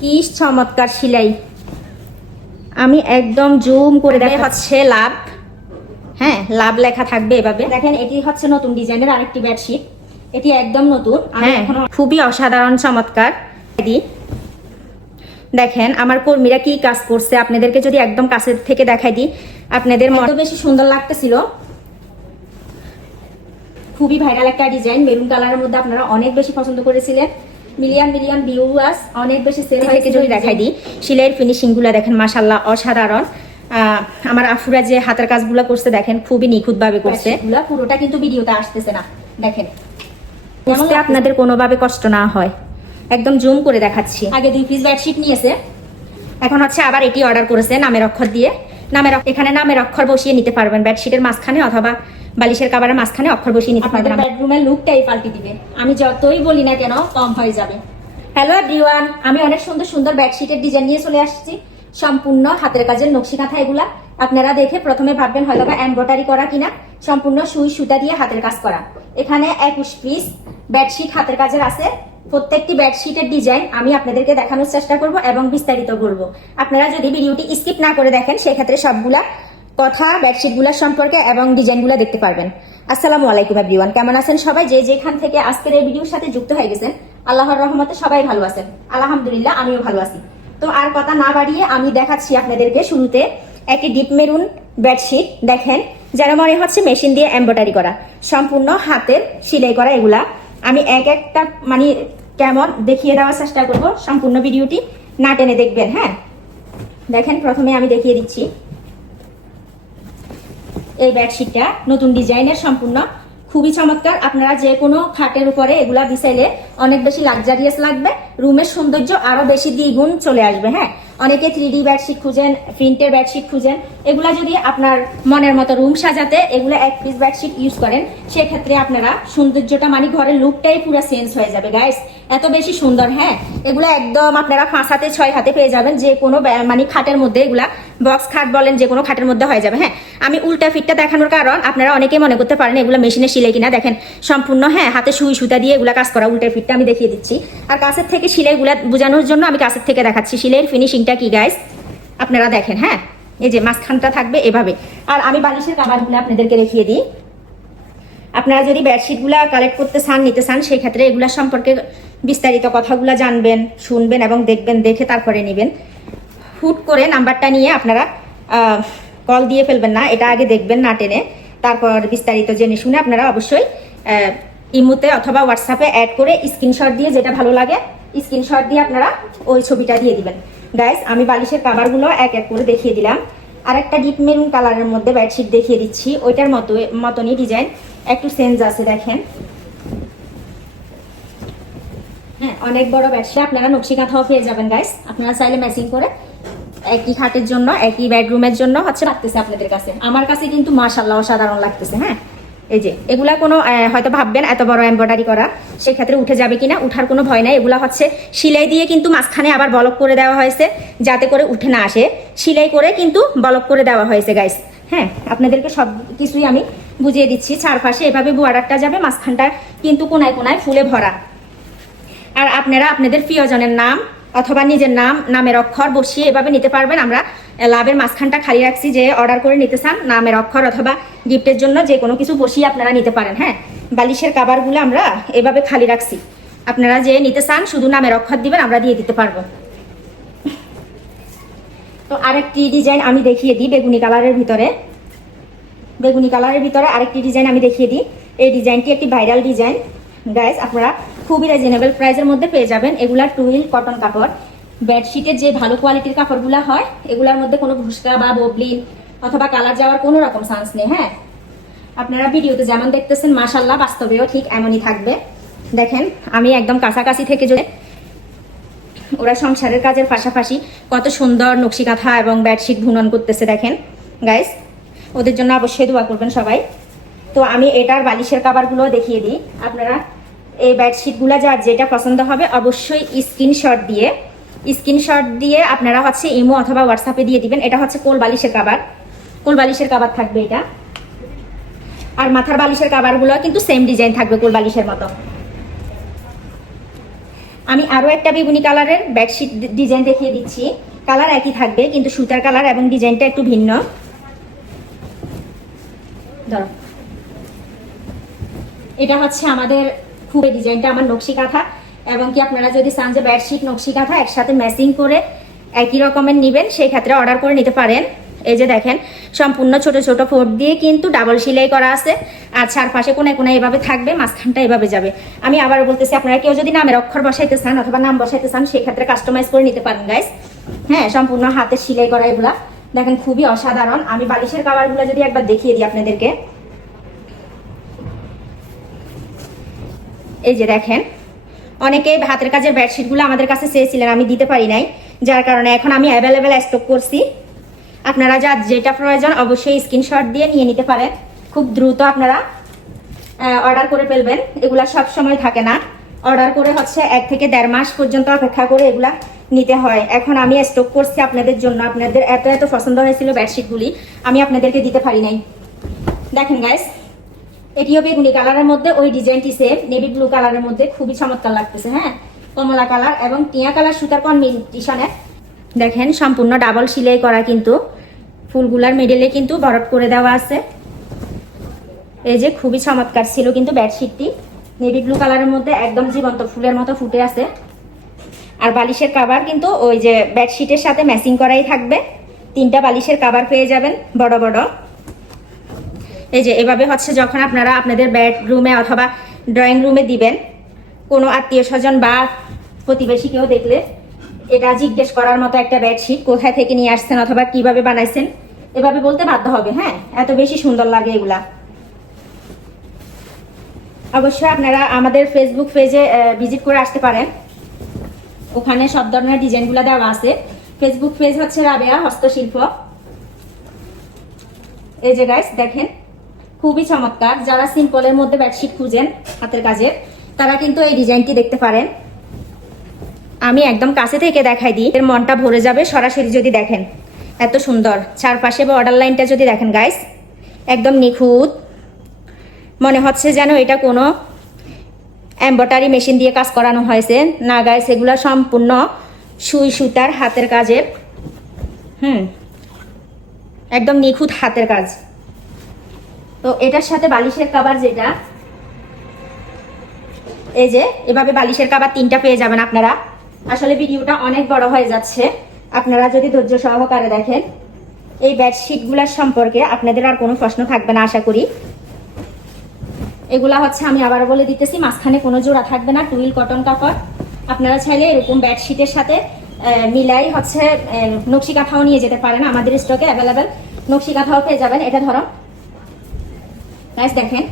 কি চমৎকার সেলাই। আমি একদম জুম করে দেখা হচ্ছে লাভ, হ্যাঁ লাভ লেখা থাকবে এভাবে। দেখেন এটি হচ্ছে নতুন ডিজাইনের আরেকটি বেডশিট, এটি একদম নতুন। হ্যাঁ খুবই অসাধারণ চমৎকার। দেখেন আমার কর্মীরা কি কাজ করছে, আপনাদেরকে যদি একদম কাছে থেকে দেখাই দিই আপনাদের মতো বেশি সুন্দর লাগতেছিল। খুবই ভাইরাল একটা ডিজাইন, মেরুন কালারের মধ্যে আপনারা অনেক বেশি পছন্দ করেছিলেন। মিলিয়ন মিলিয়ন ভিউয়ার্স, অনেক বেশি সেল হয়েছে। যদি দেখাই দিই সেলাইয়ের ফিনিশিং গুলা দেখেন মাশাআল্লাহ অসাধারণ। আমার আফুরা যে হাতের কাজগুলো করছে দেখেন খুবই নিখুঁত ভাবে করছে। পুরোটা কিন্তু ভিডিওতে আসতেছে না, দেখেন বুঝতে আপনাদের কোনোভাবে কষ্ট না হয়। একদম জুম করে দেখাচ্ছি। আগে 2 পিস বেডশিট নিয়েছে, এখন হচ্ছে আবার এটি অর্ডার করেছে নামের অক্ষর দিয়ে। এখানে নামের অক্ষর বসিয়ে নিতে পারবেন বেডশিটের মাঝখানে অথবা বালিশের কভারের মাঝখানে অক্ষর বসিয়ে নিতে পারবেন। বেডরুমের লুকটাই পাল্টে দিবে, আমি যতই বলি না কেন কম হয়ে যাবে। হ্যালো এভরিওয়ান, আমি অনেক সুন্দর সুন্দর বেডশিটের ডিজাইন নিয়ে চলে আসছি, সম্পূর্ণ হাতের কাজের নকশি কাঁথা। এগুলা আপনারা দেখে প্রথমে ভাববেন হয়তো বা এমব্রয়ডারি করা কিনা, সম্পূর্ণ সুই সুতা দিয়ে হাতের কাজ করা। এখানে 21 পিস বেডশিট হাতের কাজের আছে। প্রত্যেকটি বেডশিটের ডিজাইন আমি আপনাদেরকে দেখানোর চেষ্টা করব এবং বিস্তারিত বলবো। আপনারা যদি ভিডিওটি স্কিপ না করে দেখেন সেক্ষেত্রে সবগুলা কথা বেডশিটগুলোর সম্পর্কে এবং ডিজাইনগুলো দেখতে পারবেন। আসসালামু আলাইকুম এভরিওয়ান, কেমন আছেন সবাই? যে যেখান থেকে আজকের এই ভিডিওর সাথে যুক্ত হয়ে গেছেন আল্লাহর রহমতে সবাই ভালো আছেন, আলহামদুলিল্লাহ আমিও ভালো আছি। তো আর কথা না বাড়িয়ে আমি দেখাচ্ছি আপনাদেরকে শুরুতে একটি ডিপ মেরুন বেডশিট। দেখেন যেন মনে হচ্ছে মেশিন দিয়ে এমব্রয়ডারি করা, সম্পূর্ণ হাতের সেলাই করা। এগুলা আমি এক একটা মানে কেমন দেখিয়ে দেওয়ার চেষ্টা করব, সম্পূর্ণ ভিডিওটি না টেনে দেখবেন। হ্যাঁ দেখেন প্রথমে আমি দেখিয়ে দিচ্ছি এই বেডশিটটা নতুন ডিজাইনের, সম্পূর্ণ খুবই চমৎকার। আপনারা যে কোনো খাটের উপরে এগুলা বিছাইলে অনেক বেশি লাক্সারিয়াস লাগবে, রুমের সৌন্দর্য আরো বেশি দ্বিগুণ চলে আসবে। হ্যাঁ অনেকে 3D বেডশিট খুঁজেন, প্রিন্টের বেডশিট খুঁজেন, এগুলা যদি আপনার মনের মতো রুম সাজাতে এগুলা 1 পিস বেডশিট ইউজ করেন সেক্ষেত্রে আপনারা সৌন্দর্যটা মানে ঘরের লুকটাই পুরো চেঞ্জ হয়ে যাবে গাইস, এত বেশি সুন্দর। হ্যাঁ এগুলা একদম আপনারা 5 হাতে 6 হাতে পেয়ে যাবেন, যে কোনো মানে খাটের মধ্যে, এগুলা বক্স খাট বলেন যে কোনো খাটের মধ্যে হয়ে যাবে। হ্যাঁ আমি উল্টা ফিটটা দেখানোর কারণ আপনারা অনেকেই মনে করতে পারেন এগুলো মেশিনে সেলাই কিনা। দেখেন সম্পূর্ণ হ্যাঁ হাতে সুই সুতা দিয়ে এগুলা কাজ করা, উল্টা ফিটটা আমি দেখিয়ে দিচ্ছি। আর কাছের থেকে সেলাইগুলা বোঝানোর জন্য আমি কাছের থেকে দেখাচ্ছি সেলাইয়ের ফিনিশিংটা কি গাইস আপনারা দেখেন। হ্যাঁ এই যে মাঝখানটা থাকবে এভাবে। আর আমি বালিশের কাভারগুলো আপনাদেরকে দেখিয়ে দিই। আপনারা যদি বেডশিটগুলা কালেক্ট করতে চান, নিতে চান, সেই ক্ষেত্রে এগুলা সম্পর্কে বিস্তারিত কথাগুলো জানবেন, শুনবেন এবং দেখবেন, দেখে তারপরে নেবেন। হুট করে নাম্বারটা নিয়ে আপনারা কল দিয়ে ফেলবেন না, এটা আগে দেখবেন না টেনে, তারপর বিস্তারিত জেনে শুনে আপনারা অবশ্যই ইমোতে অথবা হোয়াটসঅ্যাপে অ্যাড করে স্ক্রিনশট দিয়ে যেটা ভালো লাগে স্ক্রিনশট দিয়ে আপনারা ওই ছবিটা দিয়ে দিবেন। গাইস আমি বালিশের কাভারগুলো এক এক করে দেখিয়ে দিলাম। আরেকটা ডিপ মেরুন কালারের মধ্যে বেডশিট দেখিয়ে দিচ্ছি, ওইটার মতনই ডিজাইন, একটু চেঞ্জ আছে দেখেন। হ্যাঁ অনেক বড় বেডশিট, আপনারা নকশি কাঁথাও পেয়ে যাবেন গাইস, আপনারা চাইলে ম্যাচিং করে একই খাটের জন্য একই বেডরুমের জন্য হচ্ছে রাখতেছে আপনাদের কাছে। আমার কাছে কিন্তু মাশাআল্লাহ অসাধারণ লাগতেছে। হ্যাঁ এই যে এগুলা কোনো হয়তো ভাববেন এত বড় এমব্রয়ডারি করা, সেক্ষেত্রে উঠে যাবে কিনা, উঠার কোনো ভয় নাই। এগুলা হচ্ছে সেলাই দিয়ে কিন্তু মাঝখানে আবার বলক করে দেওয়া হয়েছে যাতে করে উঠে না আসে, সেলাই করে কিন্তু বলক করে দেওয়া হয়েছে গাইস। হ্যাঁ আপনাদেরকে সব কিছুই আমি বুঝিয়ে দিচ্ছি। চারপাশে এভাবে বর্ডারটা যাবে, মাঝখানটা কিন্তু কোনায় কোনায় ফুলে ভরা। আর আপনারা আপনাদের প্রিয়জনের নাম অথবা নিজের নাম, নামের অক্ষর বসিয়ে এভাবে নিতে পারবেন। আমরা লাভের মাঝখানটা খালি রাখছি, যে অর্ডার করে নিতে চান নামের অক্ষর অথবা গিফটের জন্য যে কোনো কিছু বসিয়ে আপনারা নিতে পারেন। হ্যাঁ বালিশের কাভারগুলো আমরা এভাবে খালি রাখছি, আপনারা যে নিতে চান শুধু নামের অক্ষর দিবেন, আমরা দিয়ে দিতে পারবো। তো আরেকটি ডিজাইন আমি দেখিয়ে দিই বেগুনি কালারের ভিতরে। বেগুনি কালারের ভিতরে আরেকটি ডিজাইন আমি দেখিয়ে দিই। এই ডিজাইনটি একটি ভাইরাল ডিজাইন গাইস, আপনারা খুবই রিজনেবল প্রাইসের মধ্যে পেয়ে যাবেন। এগুলা টুইল কটন কাপড়, বেডশিটের যে ভালো কোয়ালিটির কাপড়গুলা হয় এগুলার মধ্যে কোনো ভুসকা বা ববলিন অথবা কালার যাওয়ার কোনো রকম চান্স নেই। হ্যাঁ আপনারা ভিডিওতে যেমন দেখতেছেন মাশাআল্লাহ বাস্তবেও ঠিক এমনই থাকবে। দেখেন আমি একদম কাছাকাছি থেকে যদি ওরা সংসারের কাজের পাশাপাশি কত সুন্দর নকশি কাঁথা এবং বেডশিট বুনন করতেছে দেখেন গাইস, ওদের জন্য অবশ্যই দোয়া করবেন সবাই। তো আমি এটার বালিশের কাভারগুলো দেখিয়ে দিই। আপনারা এই বেডশিটগুলো যার যেটা পছন্দ হবে অবশ্যই স্ক্রিনশট দিয়ে আপনারা হচ্ছে ইমো অথবা হোয়াটসঅ্যাপে দিয়ে দিবেন। এটা হচ্ছে কোল বালিশের কাভার থাকবে এটা। আর মাথার বালিশের কাভারগুলো কিন্তু সেম ডিজাইন থাকবে কোল বালিশের মতো। আমি আরো একটা বেগুনি কালারের বেডশিট ডিজাইন দেখিয়ে দিচ্ছি। কালার একই থাকবে কিন্তু সুতার কালার এবং ডিজাইনটা একটু ভিন্ন। ধরো, এটা হচ্ছে আমাদের খুব ডিজাইনটা আমার নকশি কাঁথা, এবং কি আপনারা যদি চান যে বেডশিট নকশি কাঁথা একসাথে ম্যাচিং করে একই রকমের নেবেন, সেই ক্ষেত্রে অর্ডার করে নিতে পারেন। এই যে দেখেন, সম্পূর্ণ ছোট ছোট ফোট দিয়ে কিন্তু ডাবল সেলাই করা আছে, আর চারপাশে কোনায় কোনায় এভাবে থাকবে, মাঝখানটা এভাবে যাবে। আমি আবার বলতেছি, আপনারা কেউ যদি নামের অক্ষর বসাইতে চান অথবা নাম বসাইতে চান, সেক্ষেত্রে কাস্টমাইজ করে নিতে পারেন গাইস। হ্যাঁ, সম্পূর্ণ হাতে সেলাই করা এগুলা দেখেন, খুবই অসাধারণ। আমি বালিশের কাভারগুলো যদি একবার দেখিয়ে দিই আপনাদেরকে, এই যে দেখেন, অনেকেই হাতের কাজের বেডশিটগুলো আমাদের কাছে চেয়েছিলেন, আমি দিতে পারি নাই, যার কারণে এখন আমি অ্যাভেলেবেল স্টক করছি। আপনারা যেটা প্রয়োজন অবশ্যই স্ক্রিনশট দিয়ে নিয়ে নিতে পারেন। খুব দ্রুত আপনারা অর্ডার করে ফেলবেন, এগুলা সব সময় থাকে না। অর্ডার করে হচ্ছে 1 থেকে 1.5 মাস পর্যন্ত অপেক্ষা করে এগুলা নিতে হয়। এখন আমি স্টক করছি আপনাদের জন্য, আপনাদের এত এত পছন্দ হয়েছিল বেডশিটগুলি, আমি আপনাদেরকে দিতে পারি নাই। দেখেন গাইস, এটিও বেগুনি কালারের মধ্যে, ওই ডিজাইনটি সেম নেভি ব্লু কালারের মধ্যে, খুবই চমৎকার লাগতেছে। হ্যাঁ, কমলা কালার এবং টিয়া কালার সুতার কম্বিনেশনে দেখেন, সম্পূর্ণ ডাবল সেলাই করা, কিন্তু ফুলগুলার মিডলে কিন্তু বরট করে দেওয়া আছে। এই যে খুবই চমৎকার ছিল কিন্তু বেডশিটটি, নেভি ব্লু কালারের মধ্যে একদম জীবন্ত ফুলের মতো ফুটে আছে। আর বালিশের কাভার কিন্তু ওই যে বেডশিটের সাথে ম্যাচিং করাই থাকবে। 3টা বালিশের কাভার পেয়ে যাবেন বড় বড়। এই যে এভাবে হচ্ছে যখন আপনারা আপনাদের বেডরুমে অথবা ড্রয়িং রুমে দিবেন, কোনো আত্মীয় স্বজন বা প্রতিবেশী কেউ দেখলে এটা জিজ্ঞেস করার মতো একটা বেডশিট, কোথায় থেকে নিয়ে আসছেন অথবা কিভাবে বানাইছেন, এভাবে বলতে বাধ্য হবে। হ্যাঁ, এত বেশি সুন্দর লাগে এগুলা। অবশ্যই আপনারা আমাদের ফেসবুক পেজে ভিজিট করে আসতে পারেন, ওখানে সব ধরনের ডিজাইনগুলো দেওয়া আছে। ফেসবুক পেজ হচ্ছে রাবেয়া হস্তশিল্প। এই যে গাইস দেখেন, খুবই চমৎকার। যারা সিম্পলের মধ্যে বেডশিট খুঁজেন হাতের কাজের, তারা কিন্তু এই ডিজাইনটি দেখতে পারেন। আমি একদম কাছে থেকে দেখাই দিই, এর মনটা ভরে যাবে সরাসরি যদি দেখেন। এত সুন্দর, চারপাশে বর্ডার লাইনটা যদি দেখেন গাইস, একদম নিখুঁত, মনে হচ্ছে যেন এটা কোনো এমব্রয়ডারি মেশিন দিয়ে কাজ করানো হয়েছে না গাইস, এগুলো সম্পূর্ণ সুই সুতার হাতের কাজের। একদম নিখুঁত হাতের কাজ। তো এটার সাথে বালিশের কভার, যেটা এই যে এভাবে বালিশের কভার 3টা পেয়ে যাবেন আপনারা। আসলে ভিডিওটা অনেক বড় হয়ে যাচ্ছে, আপনারা যদি ধৈর্য সহকারে দেখেন এই বেডশিটগুলোর সম্পর্কে আপনাদের আর কোনো প্রশ্ন থাকবে না আশা করি। এগুলা হচ্ছে, আমি আবার বলে দিতেছি, মাঝখানে কোনো জোড়া থাকবে না, টুইল কটন কাপড়। আপনারা চাইলে এরকম বেডশিটের সাথে মিলাই হচ্ছে নকশি কাঁথাও নিয়ে যেতে পারেন, আমাদের স্টকে অ্যাভেলেবেল নকশি কাঁথাও পেয়ে যাবেন। এটা ধরো গাইস দেখেন,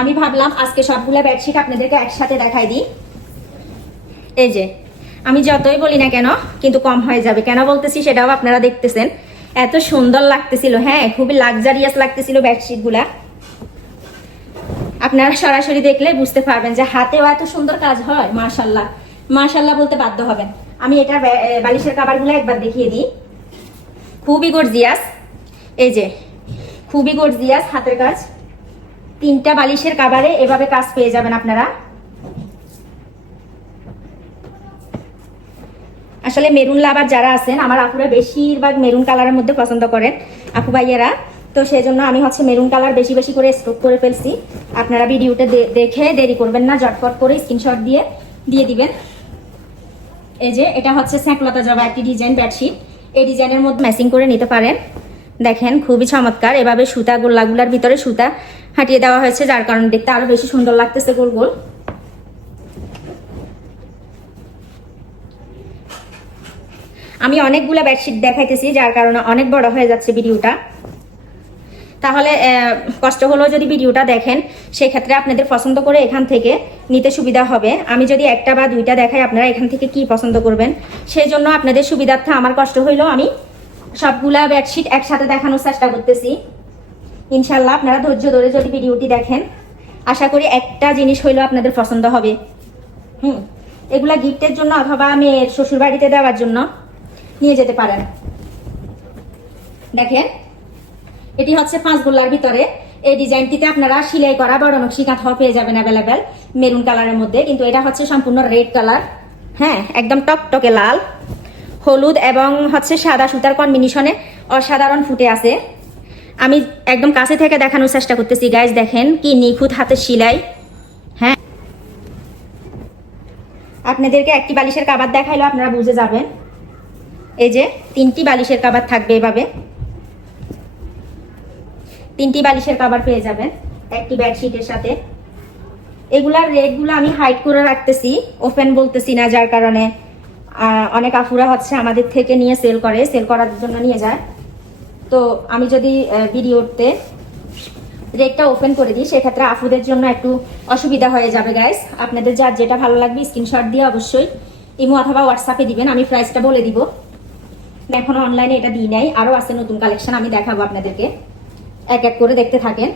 আমি ভাবলাম আজকে সবগুলা বেডশিট আপনাদেরকে একসাথে দেখাই দিই। এই যে আমি যতই বলি না কেন কিন্তু কম হয়ে যাবে, কেন বলতেছি সেটাও আপনারা দেখতেছেন। এত সুন্দর লাগতেছিল, হ্যাঁ খুবই লাক্সারিয়াস লাগতেছিল বেডশিটগুলা। আপনারা সরাসরি দেখলে বুঝতে পারবেন যে হাতেও এত সুন্দর কাজ হয়। মাশাআল্লাহ মাশাআল্লাহ বলতে বাধ্য হবেন। আমি এটা বালিশের কভারগুলো একবার দেখিয়ে দিই, খুবই গর্জিয়াস। এই যে খুবই গর্জিয়াস হাতের কাজ, 3টা বালিশের কভারে এভাবে কাজ পেয়ে যাবেন আপনারা। আসলে মেরুন লাভার যারা আছেন, আমার আপুরা বেশিরভাগ মেরুন কালারের মধ্যে পছন্দ করেন আপু ভাইয়েরা, তো সেই জন্য আমি হচ্ছে মেরুন কালার বেশি বেশি করে স্টক করে ফেলছি। আপনারা ভিডিওটা দেখে দেরি করবেন না, ঝটপট করে স্ক্রিনশট দিয়ে দিবেন। এই যে এটা হচ্ছে স্যাঁকলতা জবা একটি ডিজাইন বেডশিট, এই ডিজাইনের মধ্যে ম্যাচিং করে নিতে পারেন। দেখেন খুবই চমৎকার, এভাবে সুতা গোলাগুলার ভিতরে সুতা হাঁটিয়ে দেওয়া হয়েছে, যার কারণে দেখতে আরো বেশি সুন্দর লাগতেছে গোল গোল। আমি অনেকগুলা বেডশিট দেখাইতেছি, যার কারণে অনেক বড় হয়ে যাচ্ছে ভিডিওটা। তাহলে কষ্ট হলেও যদি ভিডিওটা দেখেন, সেক্ষেত্রে আপনাদের পছন্দ করে এখান থেকে নিতে সুবিধা হবে। আমি যদি একটা বা দুইটা দেখাই, আপনারা এখান থেকে কি পছন্দ করবেন, সেই জন্য আপনাদের সুবিধার্থে আমার কষ্ট হইলেও আমি সবগুলা বেডশিট একসাথে দেখানোর চেষ্টা করতেছি। ইনশাল্লাহ আপনারা ধৈর্য ধরে যদি ভিডিওটি দেখেন, আশা করি একটা জিনিস হইলেও আপনাদের পছন্দ হবে। এগুলা গিফটের জন্য অথবা মেয়ের শ্বশুর বাড়িতে দেওয়ার জন্য নিয়ে যেতে পারেন। দেখেন এটি হচ্ছে 5 গোল্লার ভিতরে, এই ডিজাইনটিতে আপনারা সেলাই করা বড় নকশি কাঁথাও পেয়ে যাবেন অ্যাভেলেবেল মেরুন কালারের মধ্যে, কিন্তু এটা হচ্ছে সম্পূর্ণ রেড কালার। হ্যাঁ, একদম টকটকে লাল, হলুদ এবং হচ্ছে সাদা সুতার কম্বিনেশনে অসাধারণ ফুটে আছে। আমি একদম কাছে থেকে দেখানোর চেষ্টা করতেছি গাইজ, দেখেন কি নিখুঁত হাতের সেলাই। হ্যাঁ, আপনাদেরকে একটি বালিশের কাবার দেখাইলো আপনারা বুঝে যাবেন। এই যে 3টি বালিশের কাবার থাকবে, এভাবে 3টি বালিশের কাবার পেয়ে যাবেন একটি বেডশিটের সাথে। এগুলার রেটগুলো আমি হাইড করে রাখতেছি, ওপেন বলতেছি না, যার কারণে অনেক আফুরা হচ্ছে আমাদের থেকে নিয়ে সেল করার জন্য নিয়ে যায়। তো আমি যদি ভিডিওতে রেটটা ওপেন করে দিই সেক্ষেত্রে আফুদের জন্য একটু অসুবিধা হয়ে যাবে গাইস। আপনাদের যার যেটা ভালো লাগবে স্ক্রিনশট দিয়ে অবশ্যই ইমো অথবা হোয়াটসঅ্যাপে দিবেন, আমি প্রাইসটা বলে দিব। এখনো অনলাইনে এটা দিই নাই, আরও আছে নতুন কালেকশন, আমি দেখাবো আপনাদেরকে, এক এক করে দেখতে থাকেন।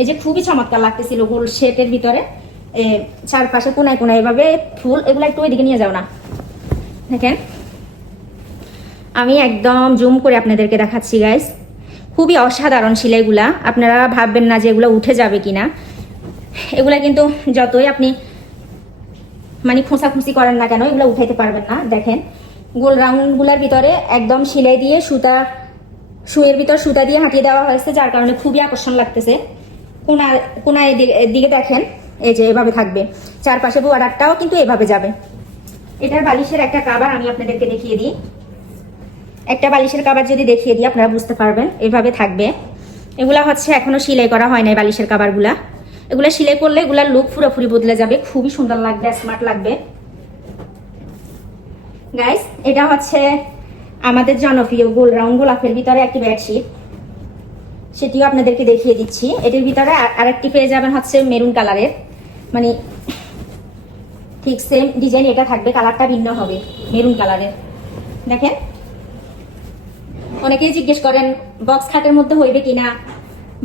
এই যে খুবই চমৎকার লাগতেছিল গোল শেপের ভিতরে, চারপাশে কোনায় কোনায় এভাবে ফুল। এগুলো একটু ওইদিকে নিয়ে যাও না, দেখেন আমি একদম জুম করে আপনাদেরকে দেখাচ্ছি গাইস। খুবই অসাধারণ সেলাইগুলা, আপনারা ভাববেন না যে এগুলো উঠে যাবে কিনা। এগুলা কিন্তু যতই আপনি মানে খোঁচাখুচি করেন না কেন এগুলো উঠাইতে পারবেন না। দেখেন গোল রাউন্ডগুলার ভিতরে একদম সেলাই দিয়ে শুয়ের ভিতর সুতা দিয়ে হাঁটিয়ে দেওয়া হয়েছে, যার কারণে খুবই আকর্ষণ লাগতেছে। কোনায় দিকে দেখেন এই যে এভাবে থাকবে, চারপাশে বর্ডারটাও কিন্তু এভাবে যাবে। এটার বালিশের একটা কাবার আমি আপনাদেরকে দেখিয়ে দিই। একটা বালিশের কাবার যদি দেখিয়ে দিই আপনারা বুঝতে পারবেন, এভাবে থাকবে। এগুলা হচ্ছে এখনো সেলাই করা হয় নাই বালিশের কাবারগুলা, এগুলা সেলাই করলে এগুলার লুক পুরোপুরি বদলে যাবে, খুবই সুন্দর লাগবে, স্মার্ট লাগবে গাইস। এটা হচ্ছে আমাদের জনপ্রিয় গোল রাউন্ড গোলাপের ভিতরে একটি বেডশিট, সেটিও আপনাদেরকে দেখিয়ে দিচ্ছি। এটির ভিতরে আরেকটি পেয়ে যাবেন হচ্ছে মেরুন কালারের, মানে ঠিক সেম ডিজাইন এটা থাকবে, কালারটা ভিন্ন হবে মেরুন কালারের। দেখেন অনেকেই জিজ্ঞেস করেন বক্স খাটের মধ্যে হইবে কিনা,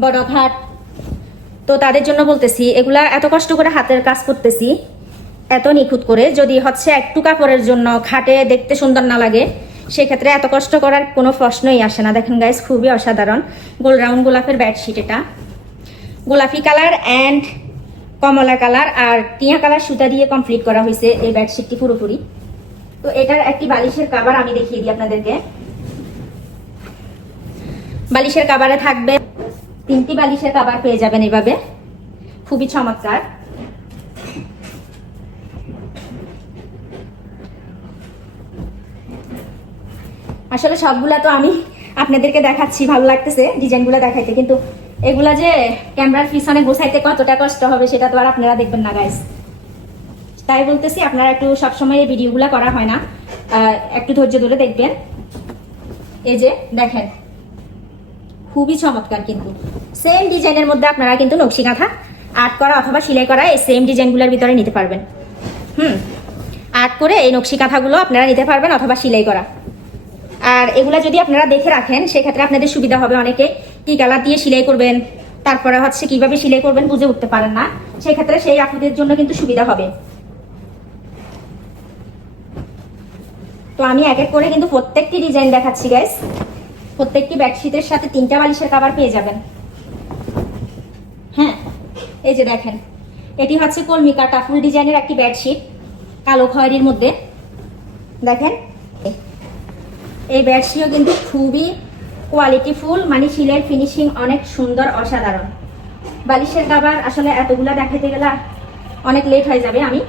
বড় খাট, তো তাদের জন্য বলতেছি এগুলা এত কষ্ট করে হাতের কাজ করতেছি, এত নিখুঁত করে, যদি হচ্ছে একটু কাপড়ের জন্য খাটে দেখতে সুন্দর না লাগে সেক্ষেত্রে এত কষ্ট করার কোনো প্রশ্নই আসে না। দেখেন গাইস খুবই অসাধারণ গোল রাউন্ড গোলাপের বেডশিট, এটা গোলাপি কালার অ্যান্ড কমলা কালার আর টিয়া কালার সুতা দিয়ে কমপ্লিট করা হয়েছে এই বেডশিটটি পুরোপুরি। তো এটার একটি বালিশের কাভার আমি দেখিয়ে দিই আপনাদেরকে। বালিশের কাভারে থাকবে 3টি বালিশের কাভার পেয়ে যাবেন এভাবে, খুবই চমৎকার। আসলে সবগুলা তো আমি আপনাদেরকে দেখাচ্ছি, ভালো লাগতেছে ডিজাইনগুলো দেখাইতে, কিন্তু এগুলা যে ক্যামেরার পিছনে গোছাইতে কতটা কষ্ট হবে সেটা তো আর আপনারা দেখবেন না গাইস। তাই বলতেছি আপনারা একটু সবসময় এই ভিডিওগুলো করা হয় না, একটু ধৈর্য ধরে দেখবেন। এই যে দেখেন খুবই চমৎকার, কিন্তু সেম ডিজাইনের মধ্যে আপনারা কিন্তু নকশি কাঁথা আর্ট করা অথবা সেলাই করা এই সেম ডিজাইনগুলোর ভিতরে নিতে পারবেন। আর্ট করে এই নকশি কাঁথাগুলো আপনারা নিতে পারবেন অথবা সেলাই করা। আর এগুলা যদি আপনারা দেখে রাখেন সেক্ষেত্রে আপনাদের সুবিধা হবে। অনেকে কি কালার দিয়ে সেলাই করবেন, তারপরে হচ্ছে কিভাবে সেলাই করবেন বুঝে উঠতে পারেন না, সেক্ষেত্রে সেই আপুদের জন্য কিন্তু সুবিধা হবে। তো আমি এক এক করে কিন্তু প্রত্যেকটি ডিজাইন দেখাচ্ছি গাইস। প্রত্যেকটি বেডশিটের সাথে 3টা বালিশের কাভার পেয়ে যাবেন। হ্যাঁ, এই যে দেখেন এটি হচ্ছে কলমি কাটা ফুল ডিজাইনের একটি বেডশিট, কালো খয়েরির মধ্যে। দেখেন এই বেডশিটও কিন্তু খুবই কোয়ালিটি ফুল, মানে সিলের ফিনিশিং অনেক সুন্দর, অসাধারণ। বালিশের কাভার আসলে এতগুলা দেখাতে গেলে অনেক লেট হয়ে যাবে। আমি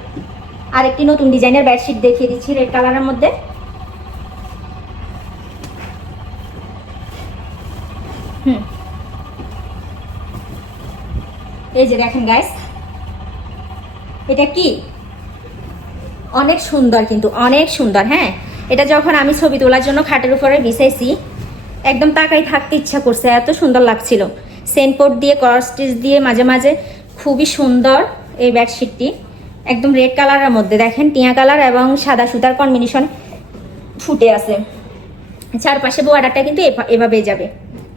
আরেকটি নতুন ডিজাইনের বেডশিট দেখিয়ে দিচ্ছি রেড কালারের মধ্যে। এই যে দেখেন গাইস, এটা কি অনেক সুন্দর, কিন্তু অনেক সুন্দর। হ্যাঁ, এটা যখন আমি ছবি তোলার জন্য খাটের উপরে বিছাইছি একদম তাকাই থাকতে ইচ্ছা করছে, এত সুন্দর লাগছিল। সেনপোর্ট দিয়ে ক্রস স্টিচ দিয়ে মাঝে মাঝে, খুবই সুন্দর এই বেডশিটটি। একদম রেড কালারের মধ্যে দেখেন টিয়া কালার এবং সাদা সুতার কম্বিনেশন ফুটে আছে। চারপাশে বর্ডারটা কিন্তু এভাবেই যাবে।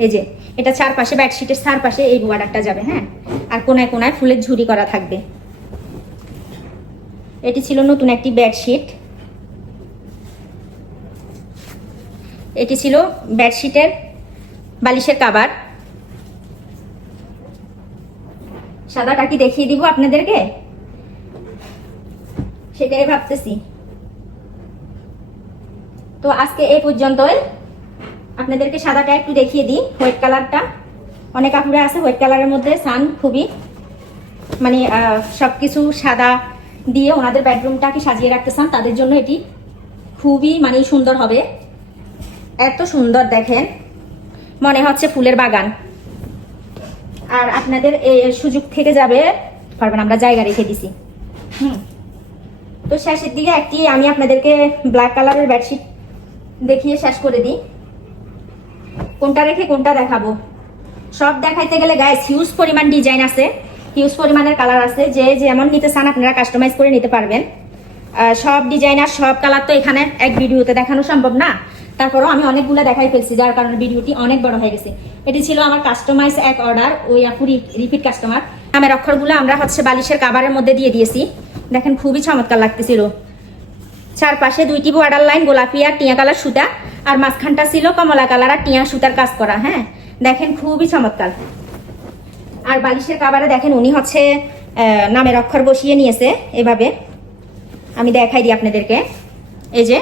এই যে এটা চারপাশে বেডশিটের চারপাশে এই বর্ডারটা যাবে। হ্যাঁ, আর কোনায় কোনায় ফুলের ঝুড়ি করা থাকবে। এটি ছিল নতুন একটি বেডশিট। এটি ছিল বেডশিটের বালিশের কাভার। সাদাটা কি দেখিয়ে দিব আপনাদেরকে, সেটাই ভাবতেছি। তো আজকে এই পর্যন্তই, আপনাদেরকে সাদাটা একটু দেখিয়ে দিই। হোয়াইট কালারটা অনেক আপুরা আছে হোয়াইট কালারের মধ্যে সান খুবই মানে সবকিছু সাদা দিয়ে ওনাদের বেডরুমটাকে সাজিয়ে রাখতে চান, তাদের জন্য এটি খুবই মানে সুন্দর হবে। এত সুন্দর দেখেন, মনে হচ্ছে ফুলের বাগান। আর আপনাদের এই সুযোগ থেকে যাবে পারবেন, আমরা জায়গা রেখে দিছি। তো শেষের দিকে একটি আমি আপনাদেরকে ব্ল্যাক কালারের বেডশিট দেখিয়ে শেষ করে দিই। কোনটা রেখে কোনটা দেখাবো, সব দেখাইতে গেলে গাইস হিউজ পরিমাণ ডিজাইন আছে, হিউজ পরিমাণের কালার আছে। যে যেমন নিতে চান আপনারা কাস্টমাইজ করে নিতে পারবেন। সব ডিজাইন আর সব কালার তো এখানে এক ভিডিওতে দেখানো সম্ভব না, তারপরও আমি অনেকগুলো দেখাই ফেলছি, যার কারণে ভিডিওটি অনেক বড় হয়ে গেছে। এটি ছিল আমার কাস্টমাইজ এক অর্ডার, ওই আপু রিপিট কাস্টমার। নামের অক্ষরগুলো আমরা হচ্ছে বালিশের কাভারের মধ্যে দিয়ে দিয়েছি, দেখেন খুবই চমৎকার লাগতেছিল। চারপাশে দুইটি বর্ডার লাইন গোলাপি আর টিয়া কালার সুতা, আর মাঝখানটা ছিল কমলা কালার আর টিয়া সুতার কাজ করা। হ্যাঁ দেখেন খুবই চমৎকার। আর বালিশের কাভারে দেখেন উনি হচ্ছে নামের অক্ষর বসিয়ে নিয়েছে এভাবে, আমি দেখাই দিই আপনাদেরকে। এই যে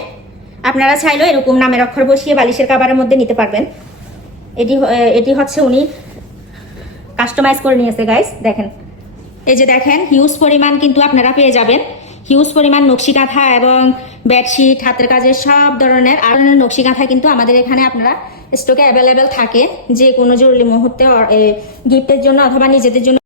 আপনারা চাইলেও এরকম নামের অক্ষর বসিয়ে বালিশের কাভারের মধ্যে নিতে পারবেন। এটি হচ্ছে উনি কাস্টমাইজ করে নিয়েছে গাইস, দেখেন। এই যে দেখেন হিউজ পরিমাণ কিন্তু আপনারা পেয়ে যাবেন, হিউজ পরিমাণ নকশি কাঁথা এবং বেডশিট, হাতের কাজের সব ধরনের আর নকশি কাঁথা কিন্তু আমাদের এখানে আপনারা স্টকে অ্যাভেলেবেল থাকে। যে কোনো জরুরি মুহূর্তে গিফটের জন্য অথবা নিজেদের জন্য